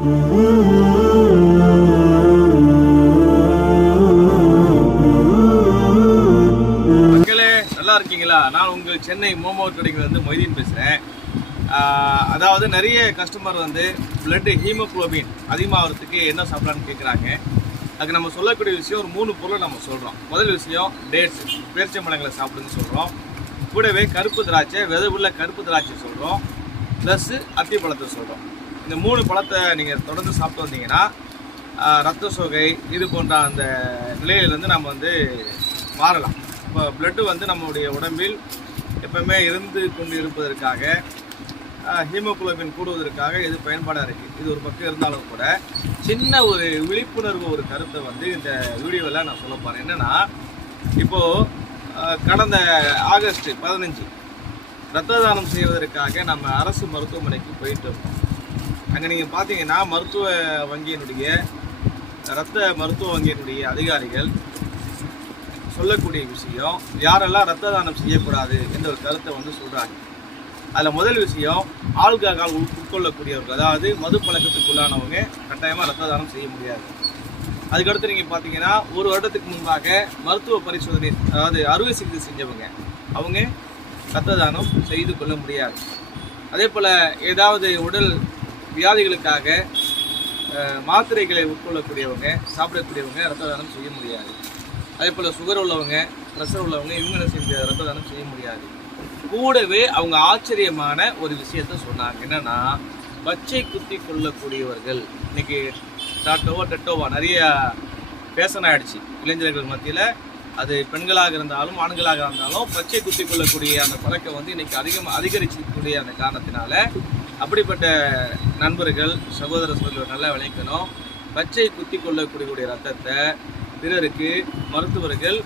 மக்களே நல்லா இருக்கீங்களா? நான் உங்கள் சென்னை மோமோ கடைக்கு வந்து மொய்தீன் பேசுகிறேன். அதாவது நிறைய கஸ்டமர் வந்து பிளட்டு ஹீமோகுளோபின் அதிகமாகிறதுக்கு என்ன சாப்பிடலான்னு கேட்குறாங்க. அதுக்கு நம்ம சொல்லக்கூடிய விஷயம் ஒரு 3 பொருளை நம்ம சொல்கிறோம். முதல் விஷயம் டேட்ஸ், பேரிச்சம்பழங்களை சாப்பிடுன்னு சொல்கிறோம். கூடவே கருப்பு திராட்சை, விதைவுள்ள கருப்பு திராட்சை சொல்கிறோம். ப்ளஸ்ஸு அத்திப்பழத்தை சொல்கிறோம். இந்த 3 பழத்தை நீங்கள் தொடர்ந்து சாப்பிட்டு வந்தீங்கன்னா ரத்த சோகை இது போன்ற அந்த நிலையிலேருந்து நம்ம வந்து மாறலாம். இப்போ பிளட்டு வந்து நம்மளுடைய உடம்பில் எப்பவுமே இருந்து கொண்டு இருப்பதற்காக ஹீமோகுளோபின் கூடுவதற்காக இது பயன்பாடாக இருக்குது. இது ஒரு பக்கம் இருந்தாலும் கூட சின்ன ஒரு விழிப்புணர்வு ஒரு கருத்தை வந்து இந்த வீடியோவில் நான் சொல்ல போகிறேன். என்னென்னா, இப்போது கடந்த ஆகஸ்ட் 15 இரத்த தானம் செய்வதற்காக நம்ம அரசு மருத்துவமனைக்கு போயிட்டு இருக்கோம். அங்கே நீங்கள் பார்த்தீங்கன்னா மருத்துவ வங்கியினுடைய மருத்துவ வங்கியினுடைய அதிகாரிகள் சொல்லக்கூடிய விஷயம், யாரெல்லாம் இரத்த தானம் செய்யக்கூடாது என்ற ஒரு கருத்தை வந்து சொல்கிறாங்க. அதில் முதல் விஷயம், ஆல்கஹால் உட்கொள்ளக்கூடியவர்கள், அதாவது மது பழக்கத்துக்குள்ளானவங்க கட்டாயமாக இரத்த தானம் செய்ய முடியாது. அதுக்கடுத்து நீங்கள் பார்த்தீங்கன்னா 1 வருடத்துக்கு முன்பாக மருத்துவ பரிசோதனை, அதாவது அறுவை சிகிச்சை செஞ்சவங்க, அவங்க இரத்த தானம் செய்து கொள்ள முடியாது. அதே போல் ஏதாவது உடல் வியாதிகளுக்காக மாத்திரைகளை உட்கொள்ளக்கூடியவங்க, சாப்பிடக்கூடியவங்க இரத்த தானம் செய்ய முடியாது. அதே போல் சுகர் உள்ளவங்க, ப்ரெஷர் உள்ளவங்க, இவங்க என்ன செஞ்ச இரத்த தானம் செய்ய முடியாது. கூடவே அவங்க ஆச்சரியமான ஒரு விஷயத்த சொன்னாங்க. என்னன்னா, பச்சை குத்தி கொள்ளக்கூடியவர்கள், இன்னைக்கு டெட்டோவா நிறைய ஃபேஷன் ஆகிடுச்சு இளைஞர்கள் மத்தியில். அது பெண்களாக இருந்தாலும் ஆண்களாக இருந்தாலும் பச்சை குத்தி கொள்ளக்கூடிய அந்த பழக்கம் வந்து இன்னைக்கு அதிகரிக்கக்கூடிய அந்த காரணத்தினால அப்படிப்பட்ட நண்பர்கள், சகோதர சகோதரர்கள் நல்லா விளைக்கணும். பச்சை குத்தி கொள்ளக்கூடிய ரத்தத்தை பிறருக்கு மருத்துவர்கள்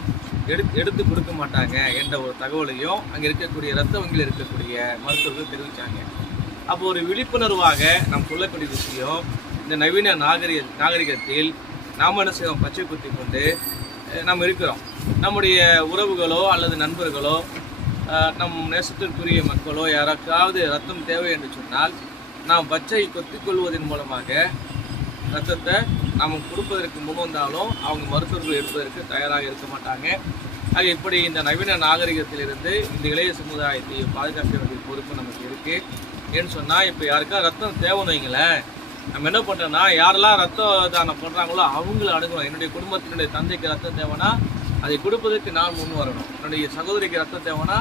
எடுத்து கொடுக்க மாட்டாங்க என்ற ஒரு தகவலையும் அங்கே இருக்கக்கூடிய இரத்த வங்கியில் இருக்கக்கூடிய மருத்துவர்கள் தெரிவித்தாங்க. அப்போ ஒரு விழிப்புணர்வாக நாம் சொல்லக்கூடிய விஷயம், இந்த நவீன நாகரிகத்தில் நாம் என்ன செய்யறோம், பச்சை குத்தி கொண்டு நாம் இருக்கிறோம். நம்முடைய உறவுகளோ அல்லது நண்பர்களோ நம் நேசத்திற்குரிய மக்களோ யாருக்காவது ரத்தம் தேவை என்று சொன்னால் நாம் பச்சை கொத்திக் கொள்வதன் மூலமாக ரத்தத்தை நாம் கொடுப்பதற்கு முன் வந்தாலும் அவங்க மருத்துவர்கள் எடுப்பதற்கு தயாராக இருக்க மாட்டாங்க. ஆக இப்படி இந்த நவீன நாகரிகத்திலிருந்து இந்த இளைய சமுதாயத்தை பாதுகாக்க வேண்டிய பொறுப்பு நமக்கு இருக்குது. ஏன்னு சொன்னால், இப்போ யாருக்கா ரத்தம் தேவைன்னு வைங்களேன், நம்ம என்ன பண்ணுறோன்னா, யாரெல்லாம் ரத்த தானம் பண்ணுறாங்களோ அவங்கள அணுகணும். என்னுடைய குடும்பத்தினுடைய தந்தைக்கு ரத்தம் தேவைன்னா அதை கொடுப்பதற்கு நான் முன் வரணும். என்னுடைய சகோதரிக்கு ரத்தம் தேவைன்னா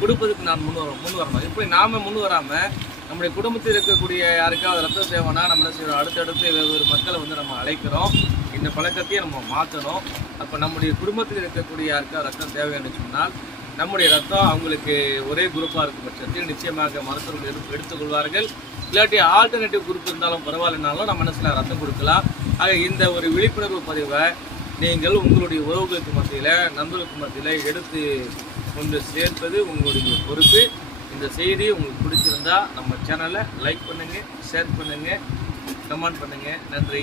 கொடுப்பதற்கு நான் முன் வரணும். இப்படி நாம் முன் வராமல் நம்முடைய குடும்பத்தில் இருக்கக்கூடிய யாருக்காவது ரத்தம் தேவைன்னா நம்ம என்ன செய்யறோம், அடுத்தடுத்து வெவ்வேறு மக்களை வந்து நம்ம அழைக்கிறோம். இந்த பழக்கத்தையே நம்ம மாற்றணும். அப்போ நம்முடைய குடும்பத்தில் இருக்கக்கூடிய யாருக்காவது ரத்தம் தேவை என்று சொன்னால் நம்முடைய ரத்தம் அவங்களுக்கு ஒரே குரூப்பாக இருக்கும் பட்சத்தில் நிச்சயமாக மருத்துவர்கள் எடுத்துக்கொள்வார்கள். இல்லாட்டி ஆல்டர்னேட்டிவ் குரூப் இருந்தாலும் பரவாயில்லனாலும் நம்ம என்ன செய்யலாம், ரத்தம் கொடுக்கலாம். ஆக இந்த ஒரு விழிப்புணர்வு பதிவை நீங்கள் உங்களுடைய உறவுகளுக்கு மத்தியில், நண்பர்களுக்கு மத்தியில் எடுத்து கொண்டு சேர்ப்பது உங்களுடைய பொறுப்பு. இந்த செய்தி உங்களுக்கு பிடிச்சிருந்தா நம்ம சேனலை லைக் பண்ணுங்கள், ஷேர் பண்ணுங்கள், கமெண்ட் பண்ணுங்கள். நன்றி.